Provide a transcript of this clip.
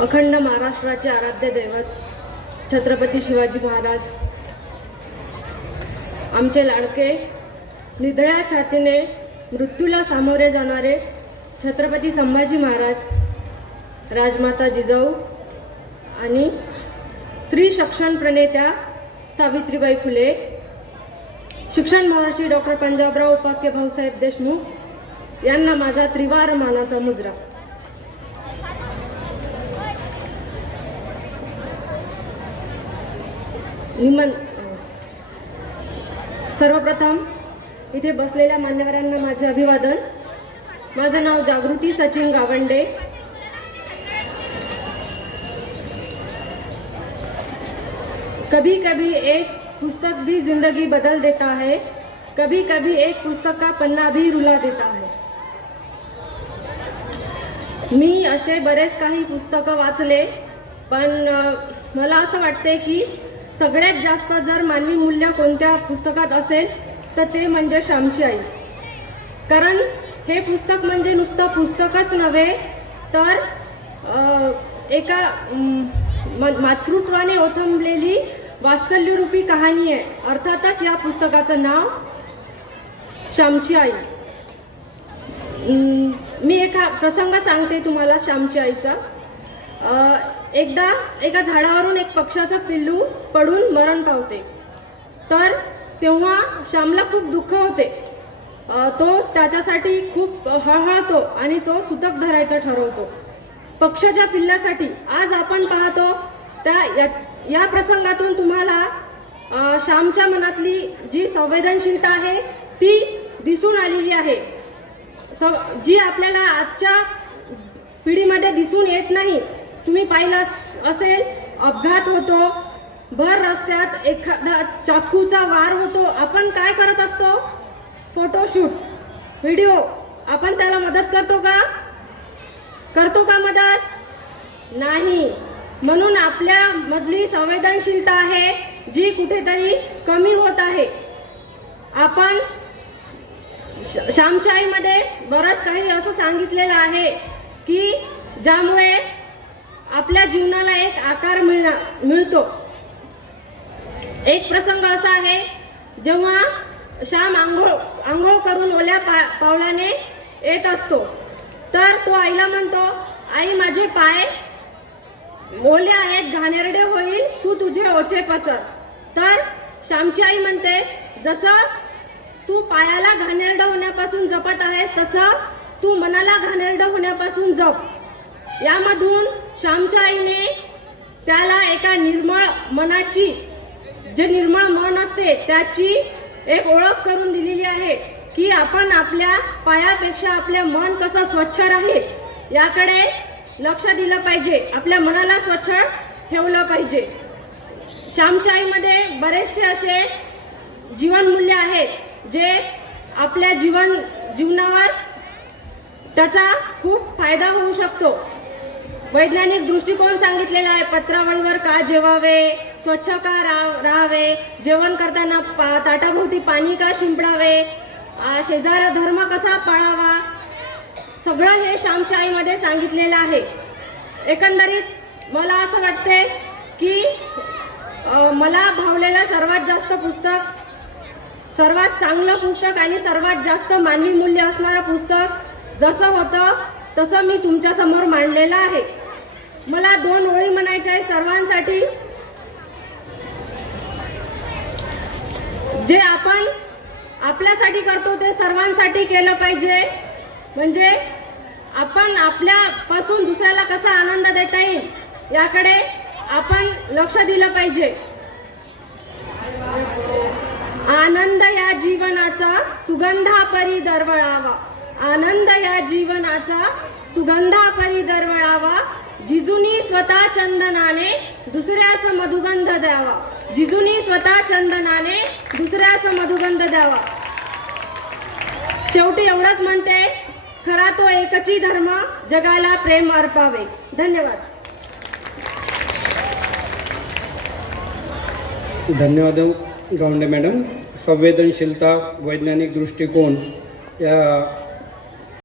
अखंड महाराष्ट्राचे आराध्य दैवत छत्रपती शिवाजी महाराज. आमचे लाडके निधळ्या छातीने मृत्यूला सामोरे जाणारे छत्रपती संभाजी महाराज राजमाता जिजाऊ आणि स्त्री शिक्षण प्रणेत्या सावित्रीबाई फुले शिक्षण महर्षी डॉक्टर पंजाबराव उपाख्य भाऊसाहेब देशमुख यांना माझा त्रिवार मानाचा मुजरा. निमन सर्वप्रथम इथे बसलेल्या मान्यवरांना माझे अभिवादन. माझं नाव जागृती सचिन गावंडे. कभी कभी एक पुस्तक भी जिंदगी बदल देता है कभी कभी एक पुस्तक का पन्ना भी रुला देता है. मी असे बरेच काही पुस्तकं वाचले पण मला असं वाटते की सगळ्यात जास्त जर मानवी मूल्य कोणत्या पुस्तकात असेल तर ते म्हणजे श्यामची आई. कारण हे पुस्तक म्हणजे नुसतं पुस्तकच नव्हे तर एका म- मातृत्वाने ओथंबलेली वात्सल्यरूपी कहाणी आहे. अर्थातच या पुस्तकाचं नाव श्यामची आई. मी एका प्रसंग सांगते तुम्हाला श्यामची आईचा. एकदा एका झाडावरून एक पक्षाचं पिल्लू पडून मरण पावते. तर तेव्हा श्यामला खूप दुःख होते. तो त्याच्यासाठी खूप हळहळतो आणि तो सुतक धरायचा ठरवतो. पक्षाच्या पिल्लासाठी आज आपण पाहतो त्या या, या प्रसंगातून तुम्हाला श्यामच्या मनातली जी संवेदनशीलता आहे ती दिसून आलेली आहे. स- जी आपल्याला आजच्या पिढीमध्ये दिसून येत नाही तुम्ही पाहिलं असेल अपघात होतो. भर रस्त्यात एखादा चाकूचा वार होतो. आपण काय करत असतो? फोटोशूट व्हिडिओ आपण त्याला मदत करतो का? करतो का मदत? नाही. म्हणून आपल्या मधली संवेदनशीलता आहे जी कुठेतरी कमी होत आहे. आपण श- श्यामच्या आईमध्ये बरंच काही असं सांगितलेलं आहे की ज्यामुळे आपल्या जीवनाला एक आकार मिळणार मिळतो. एक प्रसंग असा आहे जेव्हा श्याम आंघोळ आंघोळ करून ओल्या पा पावलाने येत असतो तर तो आईला म्हणतो आई माझे पाय ओले आहेत घाणेरडे होईल तू तुझे ओचे पसर. तर श्यामची आई म्हणते जसं तू पायाला घाणेरडं होण्यापासून जपत आहेस तसं तू मनाला घाणेरडं होण्यापासून जप. यामधून श्यामच्या आईने त्याला एका निर्मळ मनाची जे निर्मळ मन असते त्याची एक ओळख करून दिलेली आहे की आपण आपल्या पायापेक्षा आपलं मन कसं स्वच्छ राहील याकडे लक्ष दिलं पाहिजे. आपल्या मनाला स्वच्छ ठेवलं पाहिजे. श्यामच्या आईमध्ये बरेचसे असे जीवनमूल्य आहेत जे आपल्या जीवन जीवनावर त्याचा खूप फायदा होऊ शकतो. वैज्ञानिक दृष्टिकोन सांगितलेला आहे पत्रावळीवर का जेवावे? स्वच्छ का रा- राहावे? जेवण करताना पा ताटाभोवती पाणी का शिंपडावे? शेजारा शेजार धर्म कसा पाळावा? सगळं हे श्यामच्या आईमध्ये सांगितलेलं आहे. एकंदरीत मला असं वाटते की मला भावलेलं सर्वात जास्त पुस्तक सर्वात चांगलं पुस्तक आणि सर्वात जास्त मानवी मूल्य असणारं पुस्तक जसं होतं तसं मी तुमच्यासमोर मांडलेलं आहे. मला दोन ओळी म्हणायच्या आहे सर्वांसाठी. जे आपण आपल्यासाठी करतो ते सर्वांसाठी केलं पाहिजे. म्हणजे आपण आपल्यापासून दुसऱ्याला कसा आनंद देता येईल याकडे आपण लक्ष दिलं पाहिजे. आनंद या जीवनाचा सुगंधा परी दरवळावा. आनंद या जीवनाचा सुगंधा परी दरवळावा जिजुनी स्वतः चंदनाने दुसऱ्यास मधुगंध द्यावा. जिजुनी स्वतः चंदनाने दुसऱ्यास मधुगंध द्यावा. शेवटी एवढंच म्हणते खरा तो एकची धर्म जगाला प्रेम अर्पावे. धन्यवाद. धन्यवाद गावंडे मॅडम. संवेदनशीलता वैज्ञानिक दृष्टिकोन या